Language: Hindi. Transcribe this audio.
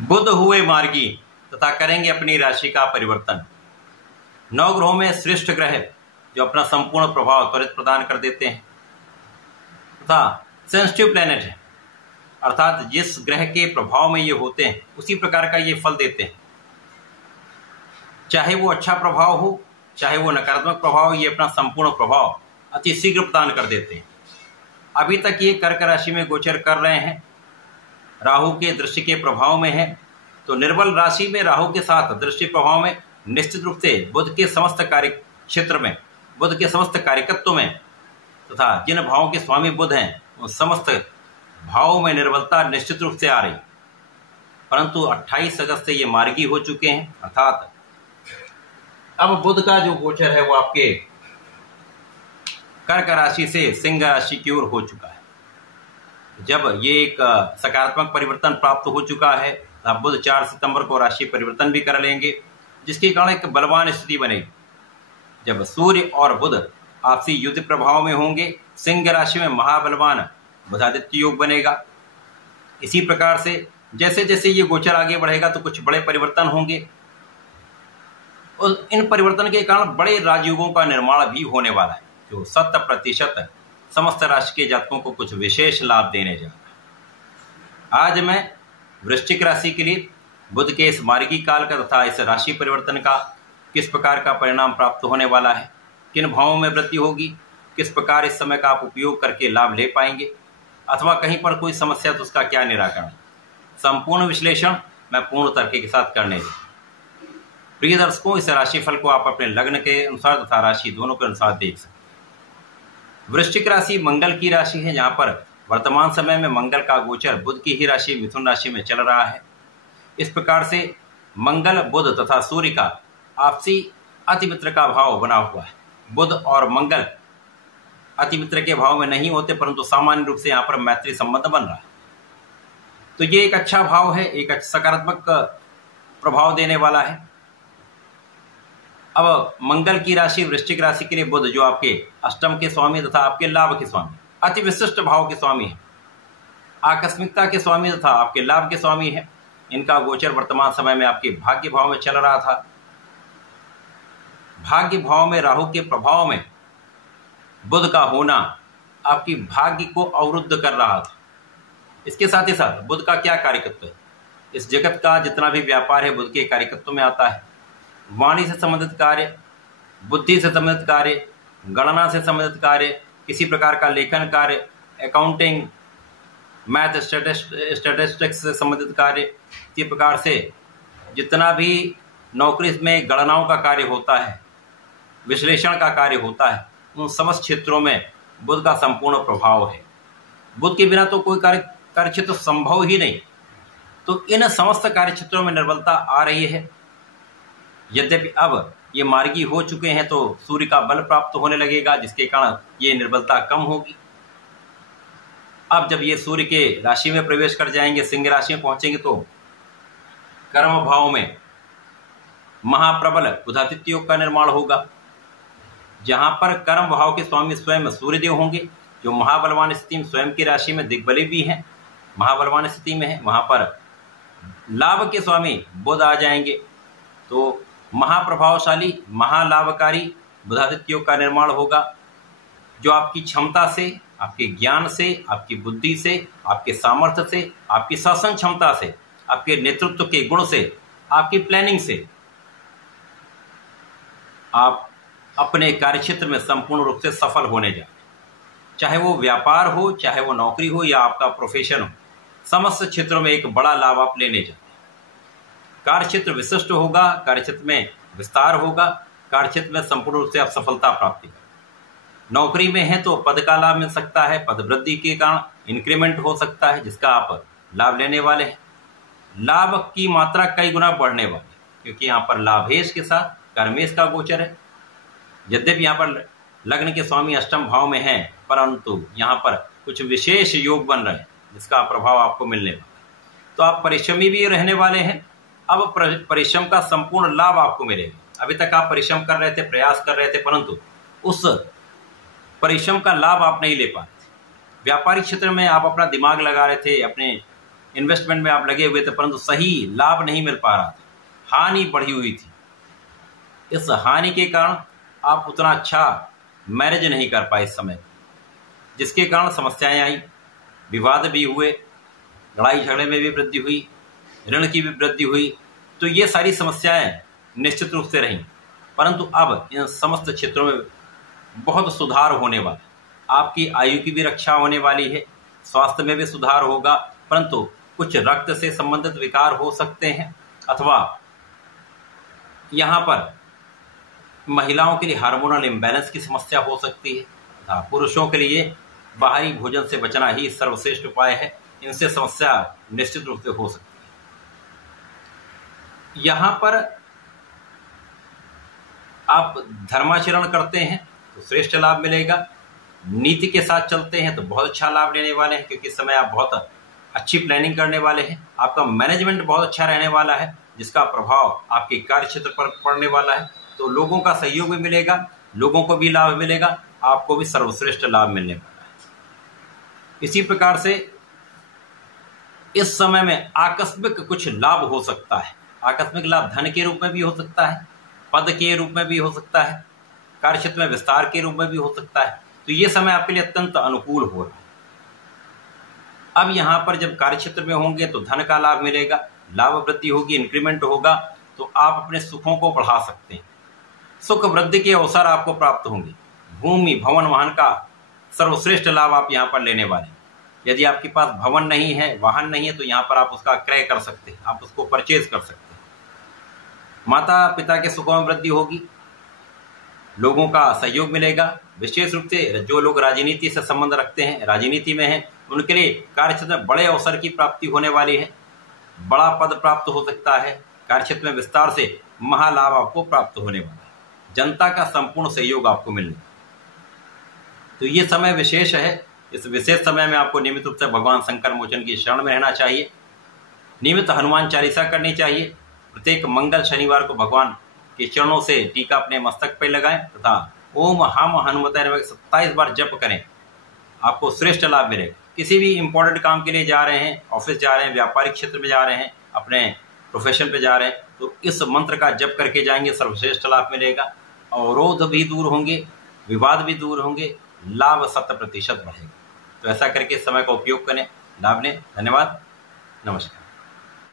बुध हुए मार्गी तथा करेंगे अपनी राशि का परिवर्तन। 9 ग्रहों में श्रेष्ठ ग्रह जो अपना संपूर्ण प्रभाव त्वरित प्रदान कर देते हैं तथा सेंसिटिव प्लैनेट है, अर्थात जिस ग्रह के प्रभाव में ये होते हैं उसी प्रकार का ये फल देते हैं। चाहे वो अच्छा प्रभाव हो चाहे वो नकारात्मक प्रभाव हो, ये अपना संपूर्ण प्रभाव अति शीघ्र प्रदान कर देते हैं। अभी तक ये कर्क राशि में गोचर कर रहे हैं, राहु के दृष्टि के प्रभाव में है, तो निर्बल राशि में राहु के साथ दृष्टि प्रभाव में निश्चित रूप से बुध के समस्त कार्य क्षेत्र में, बुध के समस्त कार्यकत्व में तथा जिन भावों के स्वामी बुध हैं उन समस्त भावों में निर्बलता निश्चित रूप से आ रही। परंतु 28 अगस्त से ये मार्गी हो चुके हैं, अर्थात अब बुध का जो गोचर है वो आपके कर्क राशि से सिंह राशि की ओर हो चुका है। जब ये एक सकारात्मक परिवर्तन प्राप्त हो चुका है, अब बुध 4 सितंबर को राशि परिवर्तन भी कर लेंगे, जिसके कारण एक बलवान स्थिति बनेगी। जब सूर्य और बुध आपसी युद्ध प्रभाव में होंगे, सिंह राशि में महाबलवान बुधादित्य योग बनेगा। इसी प्रकार से जैसे जैसे ये गोचर आगे बढ़ेगा तो कुछ बड़े परिवर्तन होंगे और इन परिवर्तन के कारण बड़े राजयोगों का निर्माण भी होने वाला है, जो 100% समस्त राशि के जातकों को कुछ विशेष लाभ देने जा रहा है। आज मैं वृश्चिक राशि के लिए बुध के इस मार्गी काल का तथा इस राशि परिवर्तन का किस प्रकार का परिणाम प्राप्त होने वाला है, किन भावों में वृद्धि होगी, किस प्रकार इस समय का आप उपयोग करके लाभ ले पाएंगे अथवा कहीं पर कोई समस्या तो उसका क्या निराकरण, संपूर्ण विश्लेषण मैं पूर्ण तर्क के साथ करने जा रहा हूं। प्रिय दर्शकों, इस राशिफल को आप अपने लग्न के अनुसार तथा राशि दोनों के अनुसार देख सकते हैं। वृश्चिक राशि मंगल की राशि है, जहां पर वर्तमान समय में मंगल का गोचर बुध की ही राशि मिथुन राशि में चल रहा है। इस प्रकार से मंगल बुध तथा सूर्य का आपसी अतिमित्र का भाव बना हुआ है। बुध और मंगल अतिमित्र के भाव में नहीं होते, परंतु सामान्य रूप से यहाँ पर मैत्री संबंध बन रहा है, तो ये एक अच्छा भाव है, एक सकारात्मक प्रभाव देने वाला है। अब मंगल की राशि वृश्चिक राशि के लिए बुध जो आपके अष्टम के स्वामी तथा आपके लाभ के स्वामी, अति विशिष्ट भाव के स्वामी है, आकस्मिकता के स्वामी तथा आपके लाभ के स्वामी है। इनका गोचर वर्तमान समय में आपके भाग्य भाव में चल रहा था। भाग्य भाव में राहु के प्रभाव में बुध का होना आपकी भाग्य को अवरुद्ध कर रहा था। इसके साथ ही साथ बुध का क्या कार्यकत्व है, इस जगत का जितना भी व्यापार है बुध के कार्यकत्व में आता है। वाणी से संबंधित कार्य, बुद्धि से संबंधित कार्य, गणना से संबंधित कार्य, किसी प्रकार का लेखन कार्य, अकाउंटिंग, मैथ, स्टैटिस्टिक्स से संबंधित कार्य, इसी प्रकार से जितना भी नौकरी में गणनाओं का कार्य होता है, विश्लेषण का कार्य होता है, उन समस्त क्षेत्रों में बुध का संपूर्ण प्रभाव है। बुध के बिना तो कोई कार्य क्षेत्र संभव ही नहीं। तो इन समस्त कार्य क्षेत्रों में निर्बलता आ रही है। यद्यपि अब ये मार्गी हो चुके हैं तो सूर्य का बल प्राप्त होने लगेगा, जिसके कारण ये निर्बलता कम होगी। अब जब ये सूर्य के राशि में प्रवेश कर जाएंगे, सिंह राशि में पहुंचेंगे, तो कर्म भाव में महाप्रबल बुधादित्य योग का निर्माण होगा, जहां पर कर्म भाव के स्वामी स्वयं सूर्यदेव होंगे, जो महाबलवान स्थिति में स्वयं की राशि में दिग्बली भी हैं, महाबलवान स्थिति में है। वहां पर लाभ के स्वामी बुध आ जाएंगे, तो महाप्रभावशाली महालाभकारी बुधादित्य योग का निर्माण होगा, जो आपकी क्षमता से, आपके ज्ञान से, आपकी बुद्धि से, आपके सामर्थ्य से, आपकी शासन क्षमता से, आपके नेतृत्व के गुण से, आपकी प्लानिंग से आप अपने कार्यक्षेत्र में संपूर्ण रूप से सफल होने जाए। चाहे वो व्यापार हो, चाहे वो नौकरी हो या आपका प्रोफेशन हो, समस्त क्षेत्रों में एक बड़ा लाभ आप लेने जाते हैं। कार्यक्षेत्र विशिष्ट होगा, कार्यक्षेत्र में विस्तार होगा, कार्यक्षेत्र में संपूर्ण रूप से आप सफलता प्राप्ति करें। नौकरी में है तो पद का लाभ मिल सकता है, पद वृद्धि के कारण इंक्रीमेंट हो सकता है, जिसका आप लाभ लेने वाले हैं। लाभ की मात्रा कई गुना बढ़ने वाली, क्योंकि यहाँ पर लाभेश के साथ कर्मेश का गोचर है। यद्यपि यहाँ पर लग्न के स्वामी अष्टम भाव में हैं, परंतु यहाँ पर कुछ विशेष योग बन रहे हैं, जिसका प्रभाव आपको मिलने वाला है। तो आप परिश्रमी भी रहने वाले हैं। अब परिश्रम का संपूर्ण लाभ आपको मिलेगा। अभी तक आप परिश्रम कर रहे थे, प्रयास कर रहे थे, परंतु उस परिश्रम का लाभ आप नहीं ले पाते। व्यापारिक क्षेत्र में आप अपना दिमाग लगा रहे थे, अपने इन्वेस्टमेंट में आप लगे हुए थे परंतु सही लाभ नहीं मिल पा रहा था, हानि बढ़ी हुई थी। इस हानि के कारण आप उतना अच्छा मैनेज नहीं कर पाए इस समय, जिसके कारण समस्याएं आई, विवाद भी हुए, लड़ाई झगड़े में भी वृद्धि हुई, ऋण की भी वृद्धि हुई। तो ये सारी समस्याएं निश्चित रूप से रहीं, परंतु अब इन समस्त क्षेत्रों में बहुत सुधार होने वाला है। आपकी आयु की भी रक्षा होने वाली है, स्वास्थ्य में भी सुधार होगा, परंतु कुछ रक्त से संबंधित विकार हो सकते हैं, अथवा यहाँ पर महिलाओं के लिए हार्मोनल इम्बैलेंस की समस्या हो सकती है, तथा पुरुषों के लिए बाहरी भोजन से बचना ही सर्वश्रेष्ठ उपाय है। इनसे समस्या निश्चित रूप से हो सकती है। यहाँ पर आप धर्माचरण करते हैं तो श्रेष्ठ लाभ मिलेगा, नीति के साथ चलते हैं तो बहुत अच्छा लाभ लेने वाले हैं, क्योंकि इस समय आप बहुत अच्छी प्लानिंग करने वाले हैं। आपका मैनेजमेंट बहुत अच्छा रहने वाला है, जिसका प्रभाव आपके कार्य क्षेत्र पर पड़ने वाला है। तो लोगों का सहयोग भी मिलेगा, लोगों को भी लाभ मिलेगा, आपको भी सर्वश्रेष्ठ लाभ मिलने वाला है। इसी प्रकार से इस समय में आकस्मिक कुछ लाभ हो सकता है। आकस्मिक लाभ धन के रूप में भी हो सकता है, पद के रूप में भी हो सकता है, कार्यक्षेत्र में विस्तार के रूप में भी हो सकता है। तो ये समय आपके लिए अत्यंत अनुकूल हो रहा है। अब यहाँ पर जब कार्यक्षेत्र में होंगे तो धन का लाभ मिलेगा, लाभ वृद्धि होगी, इंक्रीमेंट होगा, तो आप अपने सुखों को बढ़ा सकते हैं। सुख वृद्धि के अवसर आपको प्राप्त होंगे। भूमि भवन वाहन का सर्वश्रेष्ठ लाभ आप यहाँ पर लेने वाले हैं। यदि आपके पास भवन नहीं है, वाहन नहीं है, तो यहाँ पर आप उसका क्रय कर सकते हैं, आप उसको परचेज कर सकते हैं। माता पिता के सुखों में वृद्धि होगी, लोगों का सहयोग मिलेगा। विशेष रूप से जो लोग राजनीति से संबंध रखते हैं, राजनीति में हैं, उनके लिए कार्यक्षेत्र में बड़े अवसर की प्राप्ति होने वाली है। बड़ा पद प्राप्त हो सकता है, कार्यक्षेत्र में विस्तार से महालाभ आपको प्राप्त होने वाला है। जनता का संपूर्ण सहयोग आपको मिलने। तो ये समय विशेष है। इस विशेष समय में आपको नियमित रूप से भगवान शंकर मोचन की शरण में रहना चाहिए, नियमित हनुमान चालीसा करनी चाहिए। प्रत्येक मंगल शनिवार को भगवान के चरणों से टीका अपने मस्तक पर लगाएं तथा ओम हम हनुमते नमः 27 बार जप करें, आपको श्रेष्ठ लाभ मिलेगा। किसी भी इंपॉर्टेंट काम के लिए जा रहे हैं, ऑफिस जा रहे हैं, व्यापारिक क्षेत्र में जा रहे हैं, अपने प्रोफेशन पे जा रहे हैं, तो इस मंत्र का जप करके जाएंगे, सर्वश्रेष्ठ लाभ मिलेगा। अवरोध भी दूर होंगे, विवाद भी दूर होंगे, लाभ 100% बढ़ेगा। तो ऐसा करके समय का उपयोग करें, लाभ लें। धन्यवाद, नमस्कार।